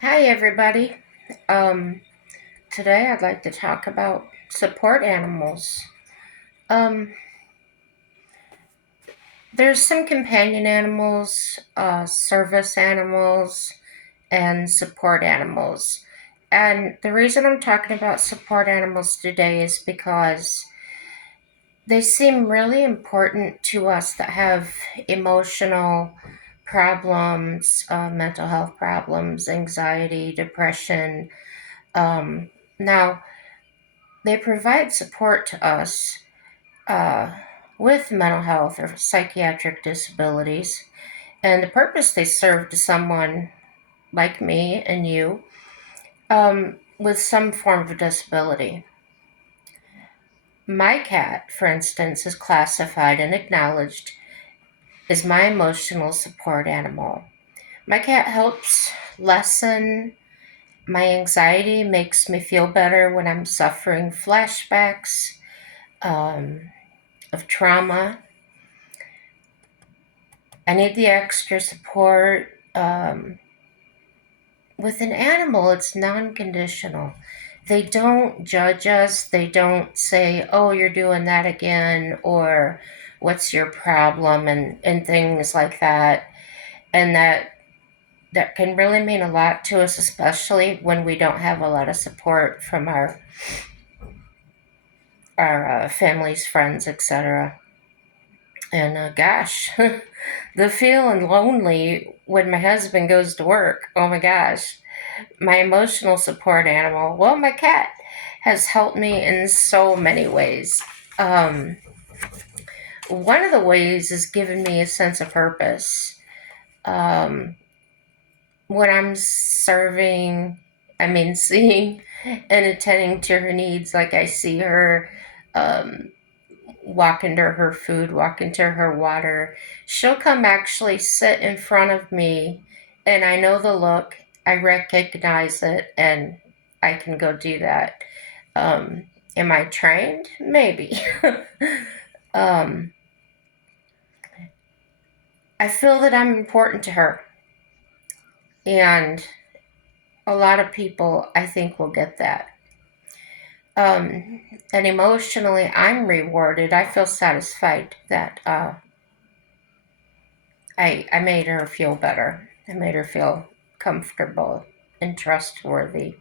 Hi, everybody. Um, Today I'd like to talk about support animals. Um, there's some companion animals, service animals, and support animals. And the reason I'm talking about support animals today is because they seem really important to us that have emotional problems, mental health problems, anxiety, depression. Um, Now, they provide support to us uh, with mental health or psychiatric disabilities, and the purpose they serve to someone like me and you with some form of disability. My cat, for instance, is classified and acknowledged as my emotional support animal. My cat helps lessen my anxiety, makes me feel better when I'm suffering flashbacks of trauma. I need the extra support. With an animal, it's non conditional. They don't judge us. They don't say, oh, you're doing that again, or what's your problem, and things like that. And that can really mean a lot to us, especially when we don't have a lot of support from our families, friends, etc. And gosh, the feeling lonely when my husband goes to work. Oh my gosh, my emotional support animal, well, my cat, has helped me in so many ways. Um, One of the ways is giving me a sense of purpose. Um, when I'm seeing and attending to her needs, like I see her um, walk into her food, walk into her water, she'll come actually sit in front of me, and I know the look, I recognize it, and I can go do that. Um, am I trained? Maybe. um, I feel that I'm important to her, and a lot of people, I think, will get that. And emotionally, I'm rewarded. I feel satisfied that I made her feel better. I made her feel comfortable and trustworthy.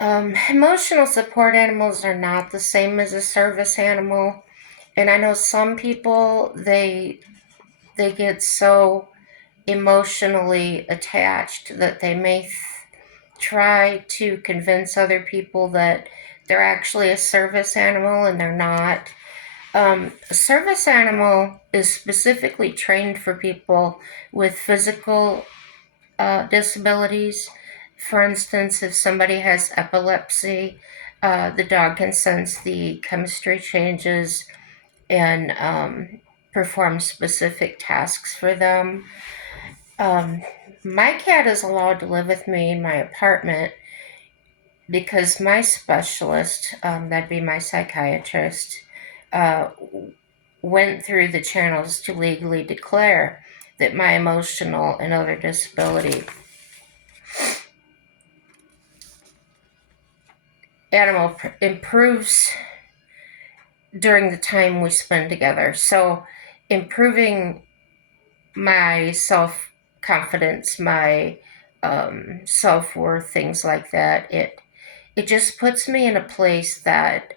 Emotional support animals are not the same as a service animal, and I know some people they get so emotionally attached that they may try to convince other people that they're actually a service animal and they're not. A service animal is specifically trained for people with physical disabilities. For instance, if somebody has epilepsy, the dog can sense the chemistry changes and perform specific tasks for them. Um, my cat is allowed to live with me in my apartment because my specialist, that'd be my psychiatrist, uh, went through the channels to legally declare that my emotional and other disability animal improves during the time we spend together. So, improving my self confidence, my self worth, things like that. It just puts me in a place that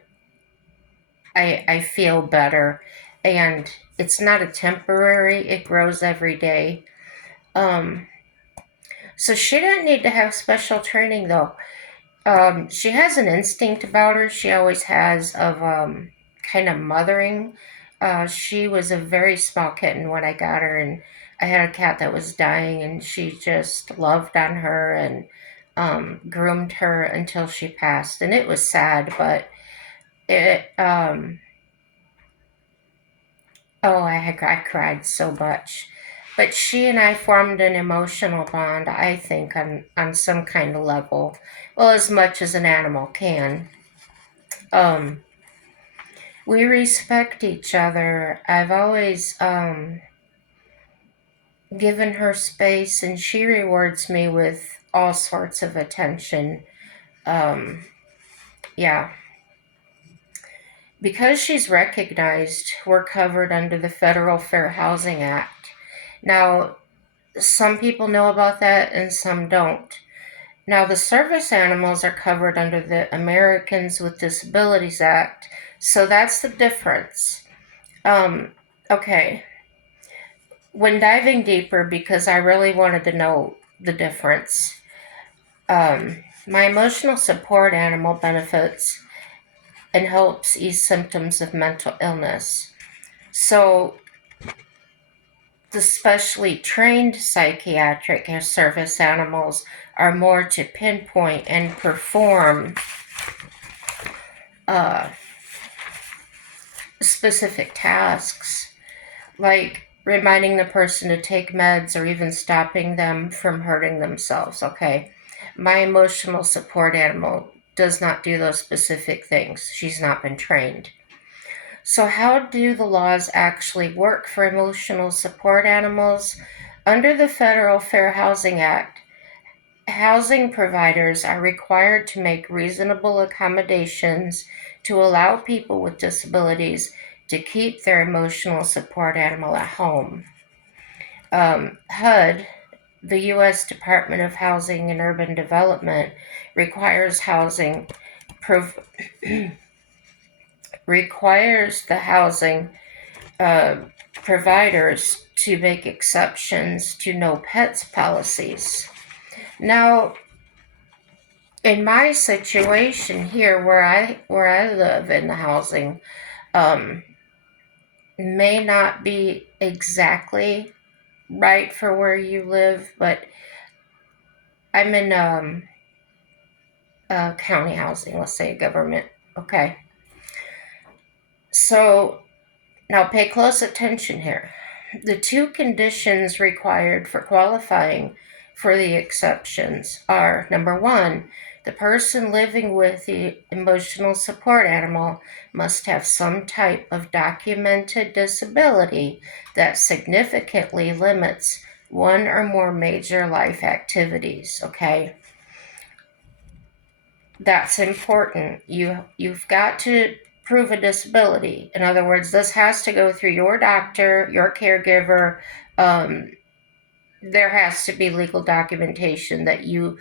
I feel better, and it's not a temporary. It grows every day. Um, so she didn't need to have special training though. She has an instinct about her. She always has of kind of mothering. She was a very small kitten when I got her, and I had a cat that was dying, and she just loved on her and groomed her until she passed. And it was sad, but it. I cried so much. But she and I formed an emotional bond, I think, on some kind of level. Well, as much as an animal can. Um, we respect each other. I've always given her space, and she rewards me with all sorts of attention. Yeah. Because she's recognized, we're covered under the Federal Fair Housing Act. Now, some people know about that and some don't. Now, the service animals are covered under the Americans with Disabilities Act, so that's the difference. Okay, when diving deeper, because I really wanted to know the difference, my emotional support animal benefits and helps ease symptoms of mental illness. So, the specially trained psychiatric service animals are more to pinpoint and perform specific tasks, like reminding the person to take meds or even stopping them from hurting themselves. Okay, my emotional support animal does not do those specific things. She's not been trained. So, how do the laws actually work for emotional support animals? Under the Federal Fair Housing Act, housing providers are required to make reasonable accommodations to allow people with disabilities to keep their emotional support animal at home. HUD, the U.S. Department of Housing and Urban Development, requires requires the housing providers to make exceptions to no pets policies. Now, in my situation here, where I live in the housing, may not be exactly right for where you live, but I'm in county housing, let's say government. Okay. So now pay close attention here. The two conditions required for qualifying for the exceptions are, number one, the person living with the emotional support animal must have some type of documented disability that significantly limits one or more major life activities. Okay, that's important. You've got to prove a disability. In other words, this has to go through your doctor, your caregiver. There has to be legal documentation that you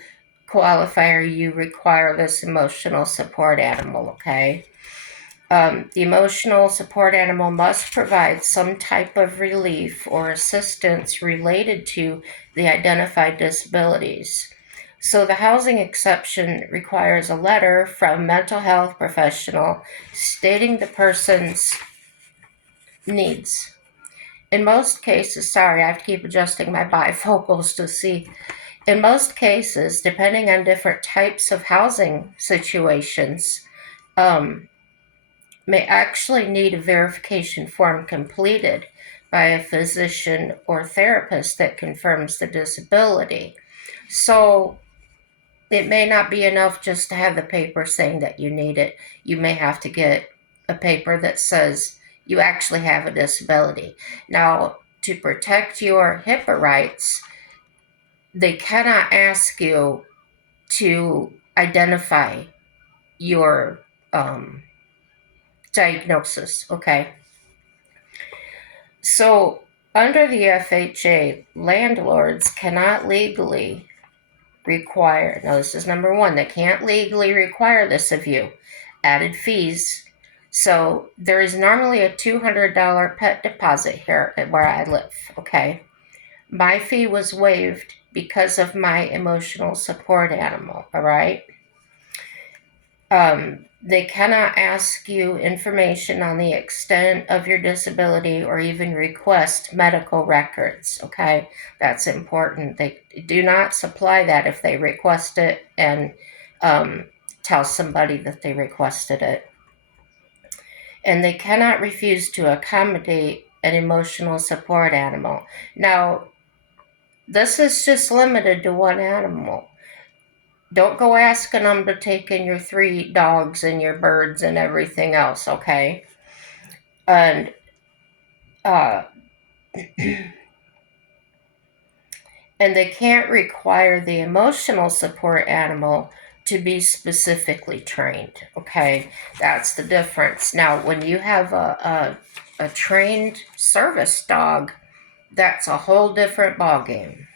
qualify or you require this emotional support animal. Okay. The emotional support animal must provide some type of relief or assistance related to the identified disabilities. So the housing exception requires a letter from a mental health professional stating the person's needs. In most cases, sorry, I have to keep adjusting my bifocals to see. In most cases, depending on different types of housing situations, may actually need a verification form completed by a physician or therapist that confirms the disability. So it may not be enough just to have the paper saying that you need it. You may have to get a paper that says you actually have a disability. Now, to protect your HIPAA rights, they cannot ask you to identify your diagnosis, okay? So, under the FHA, landlords cannot legally require, now this is number one, they can't legally require this of you, added fees. So, there is normally a $200 pet deposit here at where I live, okay? My fee was waived because of my emotional support animal, all right? They cannot ask you information on the extent of your disability or even request medical records, okay? That's important. They do not supply that if they request it and tell somebody that they requested it. And they cannot refuse to accommodate an emotional support animal. Now, this is just limited to one animal. Don't go asking them to take in your 3 dogs and your birds and everything else, okay? And And they can't require the emotional support animal to be specifically trained. Okay, that's the difference. Now, when you have a trained service dog, that's a whole different ballgame.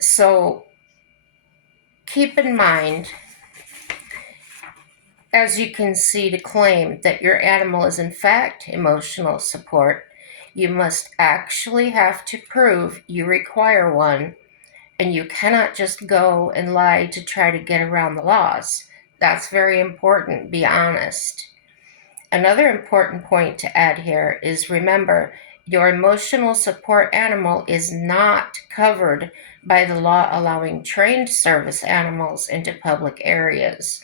So keep in mind, as you can see, to claim that your animal is in fact emotional support, you must actually have to prove you require one, and you cannot just go and lie to try to get around the laws. That's very important. Be honest. Another important point to add here is, remember, your emotional support animal is not covered by the law allowing trained service animals into public areas.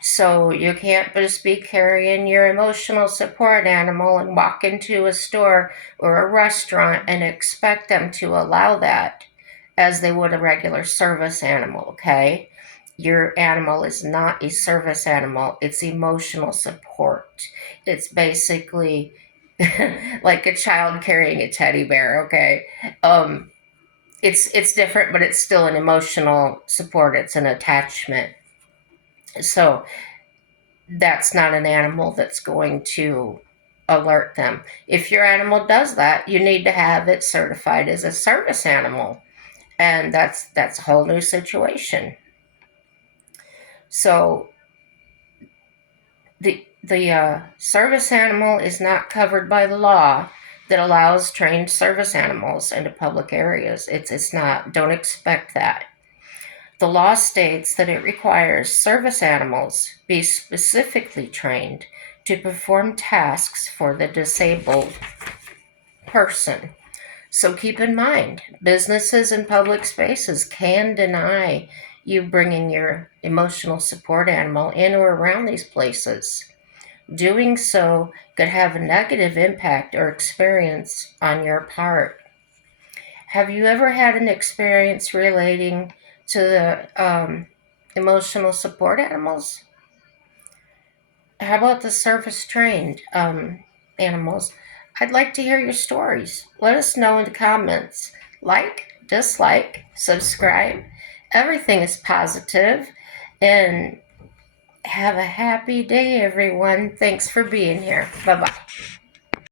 So you can't just be carrying your emotional support animal and walk into a store or a restaurant and expect them to allow that as they would a regular service animal, okay? Your animal is not a service animal, it's emotional support. It's basically like a child carrying a teddy bear, okay? It's different, but it's still an emotional support, it's an attachment. So that's not an animal that's going to alert them. If your animal does that, you need to have it certified as a service animal, and that's a whole new situation. So the service animal is not covered by the law that allows trained service animals into public areas. It's not. Don't expect that. The law states that it requires service animals be specifically trained to perform tasks for the disabled person. So keep in mind, businesses and public spaces can deny you bringing your emotional support animal in or around these places. Doing so could have a negative impact or experience on your part. Have you ever had an experience relating to the emotional support animals? How about the service trained animals? I'd like to hear your stories. Let us know in the comments. Like, dislike, subscribe. Everything is positive. And have a happy day, everyone. Thanks for being here. Bye bye.